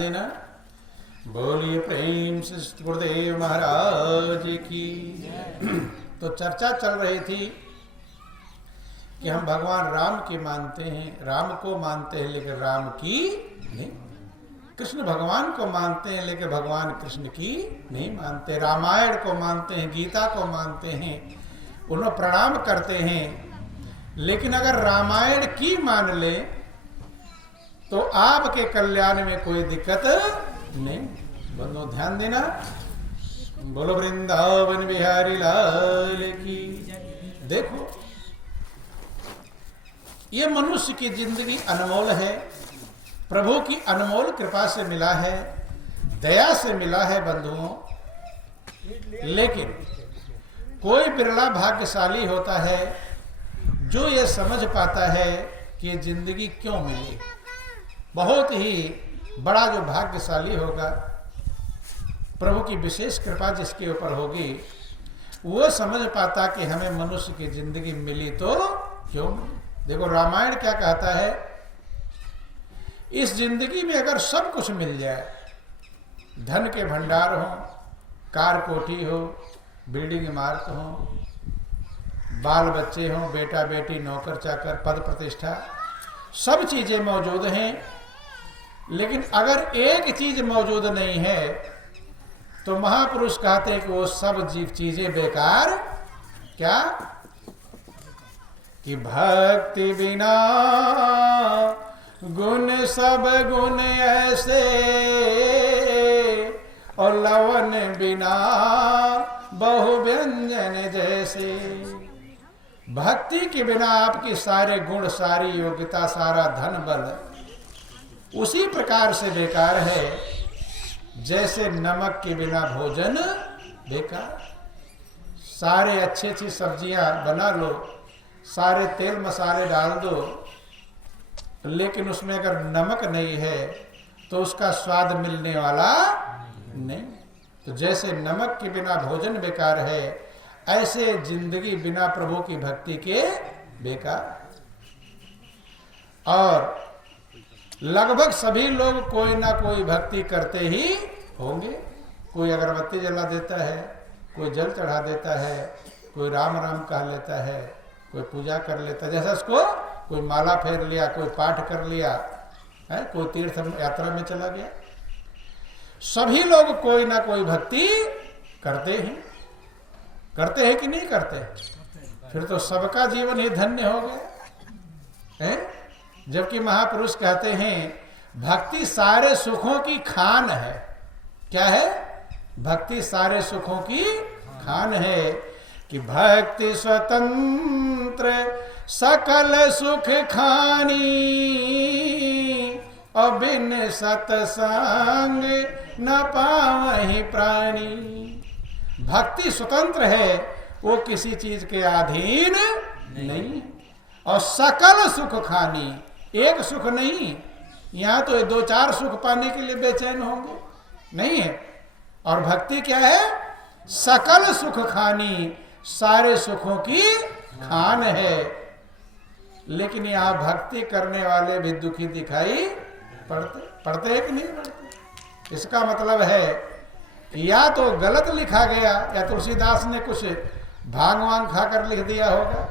देना। बोलिए प्रेम से गुरुदेव महाराज की। तो चर्चा चल रही थी कि हम भगवान राम की मानते हैं, राम को मानते हैं लेकिन राम की नहीं, कृष्ण भगवान को मानते हैं लेकिन भगवान कृष्ण की नहीं मानते, रामायण को मानते हैं, गीता को मानते हैं, उन्हें प्रणाम करते हैं, लेकिन अगर रामायण की मान ले तो आपके कल्याण में कोई दिक्कत नहीं। बंदो ध्यान देना। बोलो वृंदावन बिहारी लाल की। देखो ये मनुष्य की जिंदगी अनमोल है, प्रभु की अनमोल कृपा से मिला है, दया से मिला है बंधुओं। लेकिन कोई बिरला भाग्यशाली होता है जो ये समझ पाता है कि जिंदगी क्यों मिली। बहुत ही बड़ा जो भाग्यशाली होगा, प्रभु की विशेष कृपा जिसके ऊपर होगी, वो समझ पाता कि हमें मनुष्य की जिंदगी मिली तो क्यों मिली। देखो रामायण क्या कहता है, इस जिंदगी में अगर सब कुछ मिल जाए, धन के भंडार हो, कार कोठी हो, बिल्डिंग इमारत हो, बाल बच्चे हो, बेटा बेटी, नौकर चाकर, पद प्रतिष्ठा, सब चीजें मौजूद हैं, लेकिन अगर एक चीज मौजूद नहीं है तो महापुरुष कहते हैं कि वो सब चीजें बेकार। क्या? कि भक्ति बिना गुण सब गुण ऐसे, और लवन बिना बहु व्यंजन जैसे। भक्ति के बिना आपकी सारे गुण, सारी योग्यता, सारा धन बल उसी प्रकार से बेकार है जैसे नमक के बिना भोजन बेकार। सारे अच्छी सब्जियां बना लो, सारे तेल मसाले डाल दो, लेकिन उसमें अगर नमक नहीं है तो उसका स्वाद मिलने वाला नहीं। तो जैसे नमक के बिना भोजन बेकार है, ऐसे जिंदगी बिना प्रभु की भक्ति के बेकार। और लगभग सभी लोग कोई ना कोई भक्ति करते ही होंगे। कोई अगरबत्ती जला देता है, कोई जल चढ़ा देता है, कोई राम राम कह लेता है, कोई पूजा कर लेता है, जैसा उसको कोई माला फेर लिया, कोई पाठ कर लिया है, कोई तीर्थ यात्रा में चला गया। सभी लोग कोई ना कोई भक्ति करते हैं कि नहीं करते? फिर तो सबका जीवन ही धन्य हो गया है। जबकि महापुरुष कहते हैं भक्ति सारे सुखों की खान है। क्या है? भक्ति सारे सुखों की खान है। कि भक्ति स्वतंत्र सकल सुख खानी, और बिन सतसंग न पावहि प्राणी। भक्ति स्वतंत्र है, वो किसी चीज के अधीन नहीं, और सकल सुख खानी, एक सुख नहीं। यहाँ तो दो चार सुख पाने के लिए बेचैन होंगे, नहीं है। और भक्ति क्या है? सकल सुख खानी, सारे सुखों की खान है। लेकिन यहाँ भक्ति करने वाले भी दुखी दिखाई पड़ते हैं कि नहीं पड़ते? इसका मतलब है कि या तो गलत लिखा गया, या तुलसीदास ने कुछ भांग वांग खाकर लिख दिया होगा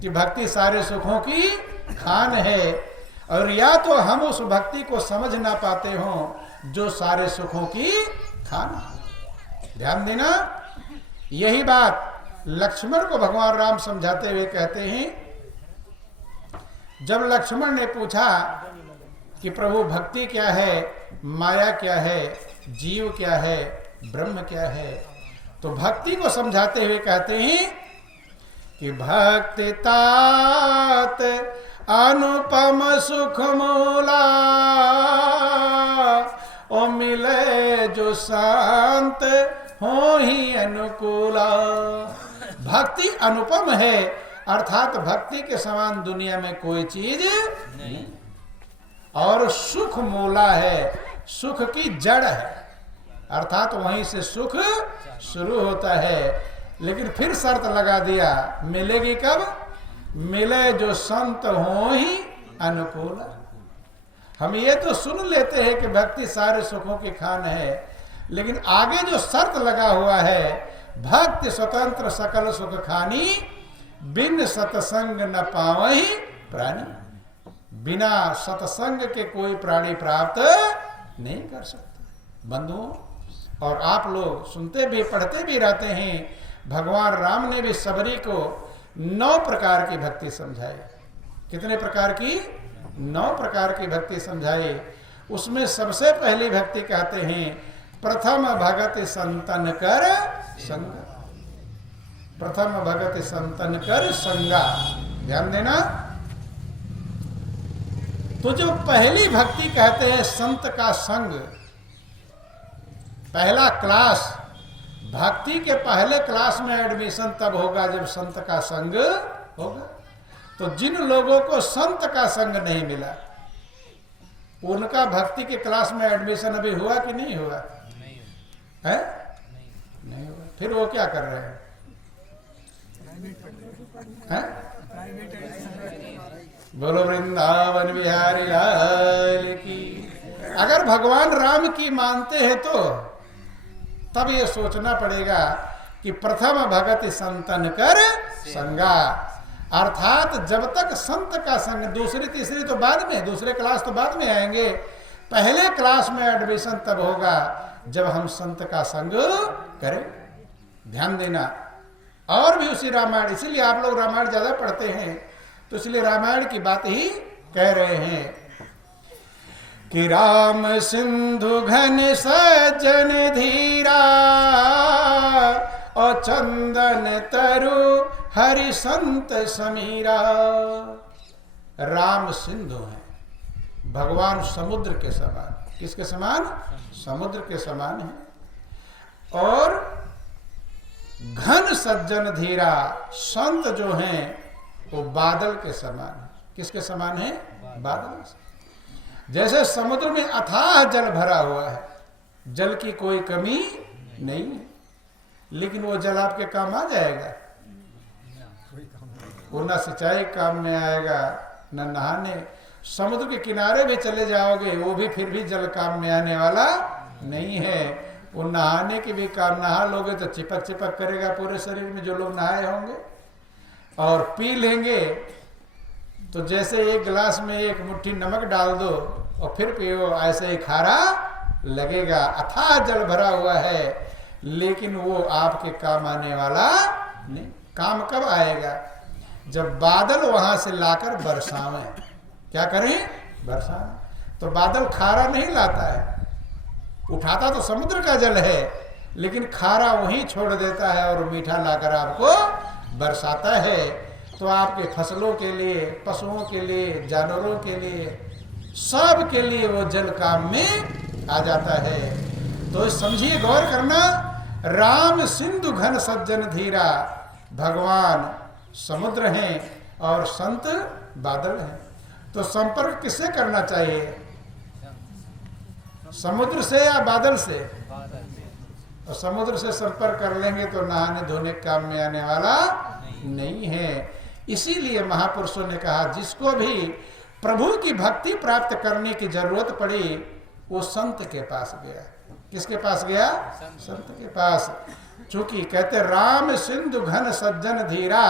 कि भक्ति सारे सुखों की खान है, और या तो हम उस भक्ति को समझ ना पाते हों जो सारे सुखों की खान है। ध्यान देना। यही बात लक्ष्मण को भगवान राम समझाते हुए कहते हैं, जब लक्ष्मण ने पूछा कि प्रभु भक्ति क्या है, माया क्या है, जीव क्या है, ब्रह्म क्या है, तो भक्ति को समझाते हुए कहते हैं कि भक्ति तात अनुपम सुख मूला, ओ मिले जो शांत हो ही अनुकूला। भक्ति अनुपम है, अर्थात भक्ति के समान दुनिया में कोई चीज नहीं। और सुख मूला है, सुख की जड़ है, अर्थात वहीं से सुख शुरू होता है। लेकिन फिर शर्त लगा दिया, मिलेगी कब? मिले जो संत हो ही अनुकूल। हम ये तो सुन लेते हैं कि भक्ति सारे सुखों की खान है, लेकिन आगे जो शर्त लगा हुआ है, भक्ति स्वतंत्र सकल सुख खानी, बिन सतसंग न पावहि प्राणी। बिना सत्संग के कोई प्राणी प्राप्त नहीं कर सकता। बंधुओं, और आप लोग सुनते भी पढ़ते भी रहते हैं, भगवान राम ने भी सबरी को 9 प्रकार की भक्ति समझाई। कितने प्रकार की? 9 प्रकार की भक्ति समझाई। उसमें सबसे पहली भक्ति कहते हैं, प्रथम भगत संतन कर संग। प्रथम भगत संतन कर संगा। ध्यान देना। तो जो पहली भक्ति कहते हैं संत का संग, पहला क्लास, भक्ति के पहले क्लास में एडमिशन तब होगा जब संत का संग होगा। तो जिन लोगों को संत का संग नहीं मिला, उनका भक्ति के क्लास में एडमिशन अभी हुआ कि नहीं हुआ? है? नहीं हुआ। फिर वो क्या कर रहे हैं? बोलो वृंदावन बिहारी लाल की। अगर भगवान राम की मानते हैं तो तब ये सोचना पड़ेगा कि प्रथम भगत संतन कर संगा, अर्थात जब तक संत का संग, दूसरी तीसरी तो बाद में, दूसरे क्लास तो बाद में आएंगे, पहले क्लास में एडमिशन तब होगा जब हम संत का संग करें। ध्यान देना। और भी उसी रामायण, इसीलिए आप लोग रामायण ज्यादा पढ़ते हैं, तो इसलिए रामायण की बात ही कह रहे हैं कि राम सिंधु घन सज्जन धीरा, और चंदन तरु हरि संत समीरा। राम सिंधु है, भगवान समुद्र के समान। किसके समान? समुद्र के समान है। और घन सज्जन धीरा, संत जो हैं वो बादल के समान है। किसके समान है? बादल से। जैसे समुद्र में अथाह जल भरा हुआ है, जल की कोई कमी नहीं है, लेकिन वो जल आपके काम आ जाएगा? वो ना सिंचाई काम में आएगा, न नहाने। समुद्र के किनारे भी चले जाओगे, वो भी फिर भी जल काम में आने वाला नहीं है। वो नहाने के भी काम, नहा लोगे तो चिपक चिपक करेगा पूरे शरीर में, जो लोग नहाए होंगे। और पी लेंगे तो जैसे एक गिलास में एक मुट्ठी नमक डाल दो और फिर पियो, ऐसे ही खारा लगेगा। अथाह जल भरा हुआ है, लेकिन वो आपके काम आने वाला नहीं। काम कब आएगा? जब बादल वहां से लाकर बरसावे। क्या करें? बरसावे। तो बादल खारा नहीं लाता है, उठाता तो समुद्र का जल है, लेकिन खारा वहीं छोड़ देता है और मीठा लाकर आपको बरसाता है। तो आपके फसलों के लिए, पशुओं के लिए, जानवरों के लिए, सब के लिए वो जल काम में आ जाता है। तो समझिए, गौर करना। राम सिंधु घन सज्जन धीरा, भगवान समुद्र हैं और संत बादल हैं। तो संपर्क किससे करना चाहिए? समुद्र से या बादल से? और समुद्र से संपर्क कर लेंगे तो नहाने धोने काम में आने वाला नहीं है। इसीलिए महापुरुषों ने कहा, जिसको भी प्रभु की भक्ति प्राप्त करने की जरूरत पड़ी, वो संत के पास गया। किसके पास गया? संत के पास। चूंकि कहते राम सिंधु घन सज्जन धीरा,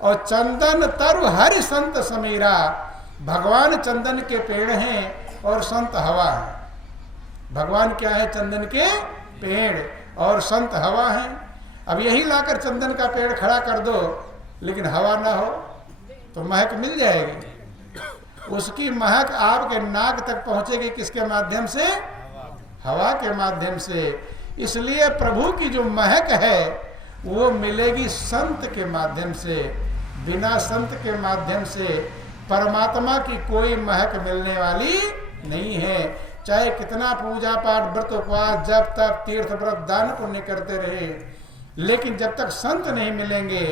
और चंदन तरु हरि संत समीरा। भगवान चंदन के पेड़ हैं और संत हवा है। भगवान क्या है? चंदन के पेड़, और संत हवा है। अब यही लाकर चंदन का पेड़ खड़ा कर दो, लेकिन हवा ना हो तो महक मिल जाएगी। उसकी महक आपके नाक तक पहुंचेगी किसके माध्यम से? हवा के माध्यम से। इसलिए प्रभु की जो महक है वो मिलेगी संत के माध्यम से। बिना संत के माध्यम से परमात्मा की कोई महक मिलने वाली नहीं है। चाहे कितना पूजा पाठ, व्रत, उपवास, जप, तप, तीर्थ, व्रत, दान पुण्य करते रहे, लेकिन जब तक संत नहीं मिलेंगे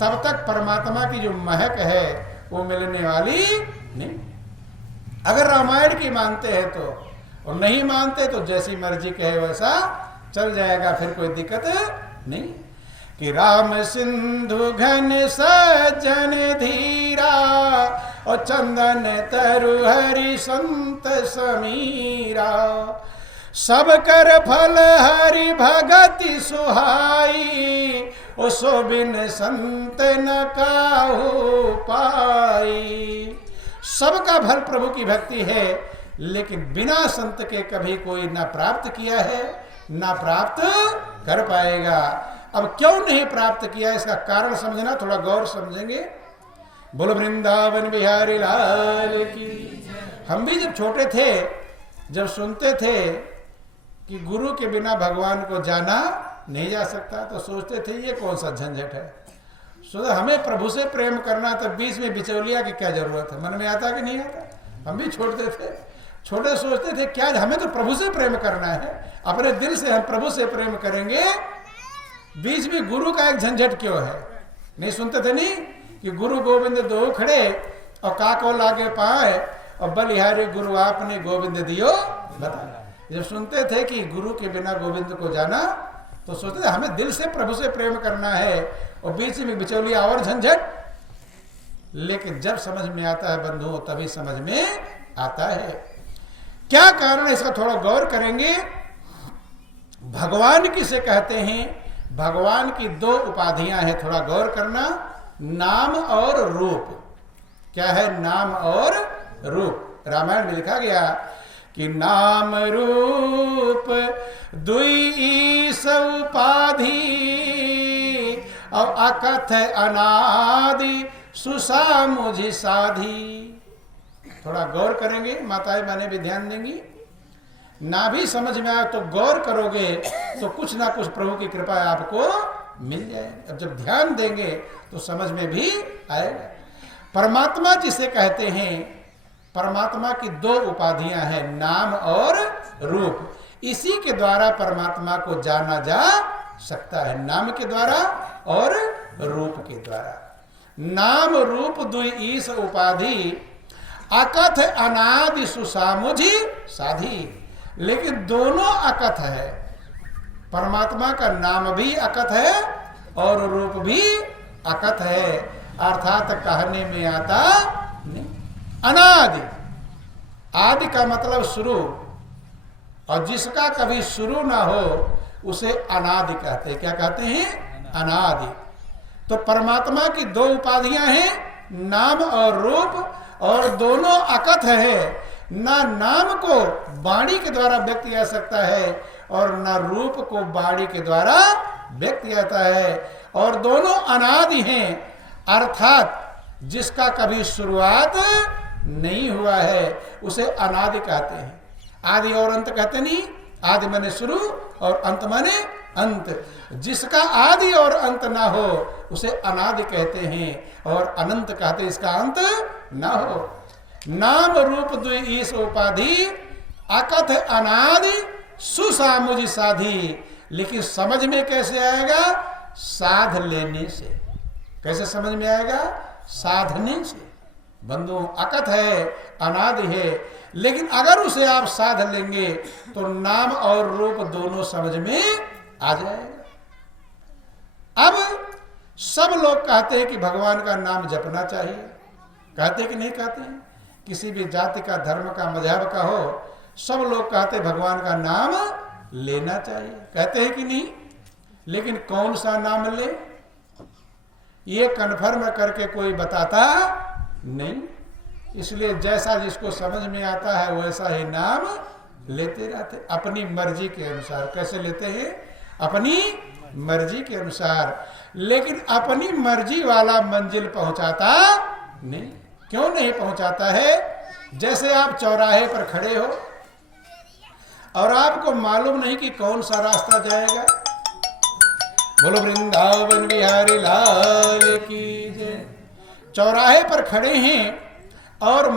तब तक परमात्मा की जो महक है वो मिलने वाली नहीं। अगर रामायण की मानते हैं तो, और नहीं मानते तो जैसी मर्जी कहे वैसा चल जाएगा, फिर कोई दिक्कत नहीं। कि राम सिंधु घन सज्जन धीरा, और चंदन तरु हरि संत समीरा, सब कर फल हरि भगति सुहाई, ओ सो बिन संत न काहू पाई। सबका फल प्रभु की भक्ति है, लेकिन बिना संत के कभी कोई ना प्राप्त किया है ना प्राप्त कर पाएगा। अब क्यों नहीं प्राप्त किया, इसका कारण समझना, थोड़ा गौर समझेंगे। बोलो वृंदावन बिहारी लाल की। हम भी जब छोटे थे, जब सुनते थे कि गुरु के बिना भगवान को जाना नहीं जा सकता, तो सोचते थे ये कौन सा झंझट है। सोचा हमें प्रभु से प्रेम करना, तो बीच में बिचौलिया की क्या जरूरत है। मन में आता कि नहीं आता। हम भी छोड़ते थे, छोटे सोचते थे क्या हमें तो प्रभु से प्रेम करना है, अपने दिल से हम प्रभु से प्रेम करेंगे, बीच में गुरु का एक झंझट क्यों है। नहीं सुनते थे नहीं कि गुरु गोविंद दो खड़े और काको लागे पाए, और बलिहारी गुरु आपने गोविंद दियो बता। जब सुनते थे कि गुरु के बिना गोविंद को जाना, तो सोचते थे हमें दिल से प्रभु से प्रेम करना है, और बीच में बिचौलिया और झंझट। लेकिन जब समझ में आता है बंधुओं, तभी समझ में आता है क्या कारण है। इसका थोड़ा गौर करेंगे। भगवान किसे कहते हैं, भगवान की दो उपाधियां हैं, थोड़ा गौर करना। नाम और रूप। क्या है नाम और रूप। रामायण में लिखा गया कि नाम रूप दुई ईस उपाधि, और अकथ अनादि सुसा मुझि साधी। थोड़ा गौर करेंगे, माताएं बहनें भी ध्यान देंगी। ना भी समझ में आए तो गौर करोगे तो कुछ ना कुछ प्रभु की कृपा आपको मिल जाए। अब जब ध्यान देंगे तो समझ में भी आएगा। परमात्मा जिसे कहते हैं, परमात्मा की दो उपाधियां हैं, नाम और रूप। इसी के द्वारा परमात्मा को जाना जा सकता है, नाम के द्वारा और रूप के द्वारा। नाम रूप दुई ईस उपाधि, अकथ अनादि सुसामुझि साधी। लेकिन दोनों अकथ है। परमात्मा का नाम भी अकथ है और रूप भी अकथ है, अर्थात कहने में आता नहीं। अनादि, आदि का मतलब शुरू, और जिसका कभी शुरू ना हो उसे अनादि कहते हैं। क्या कहते हैं? अनादि। तो परमात्मा की दो उपाधियां हैं, नाम और रूप, और दोनों अकथ है। ना नाम को वाणी के द्वारा व्यक्त किया जा सकता है, और न रूप को वाणी के द्वारा व्यक्त किया जाता है, और दोनों अनादि हैं, अर्थात जिसका कभी शुरुआत नहीं हुआ है उसे अनादि कहते हैं। आदि और अंत कहते नहीं, आदि माने शुरू और अंत माने अंत। जिसका आदि और अंत ना हो उसे अनादि कहते हैं, और अनंत कहते हैं इसका अंत ना हो। नाम रूप दुई ईस उपाधि, अकथ अनादि सुसामुझि साधी। लेकिन समझ में कैसे आएगा? साध लेने से। कैसे समझ में आएगा? साधने से। बंधुओं, अकथ है, अनादि है, लेकिन अगर उसे आप साध लेंगे तो नाम और रूप दोनों समझ में आ जाएगा। अब सब लोग कहते हैं कि भगवान का नाम जपना चाहिए। कहते कि नहीं कहते हैं? किसी भी जाति का, धर्म का, मजहब का हो, सब लोग कहते भगवान का नाम लेना चाहिए। कहते हैं कि नहीं? लेकिन कौन सा नाम ले, ये कन्फर्म करके कोई बताता नहीं। इसलिए जैसा जिसको समझ में आता है वैसा ही नाम लेते रहते, अपनी मर्जी के अनुसार। कैसे लेते हैं? अपनी मर्जी के अनुसार। लेकिन अपनी मर्जी वाला मंजिल पहुंचाता नहीं। क्यों नहीं पहुंचाता है? जैसे आप चौराहे पर खड़े हो और आपको मालूम नहीं कि कौन सा रास्ता जाएगा। बोलो वृंदावन बिहारी लाल की जय। चौराहे पर खड़े हैं और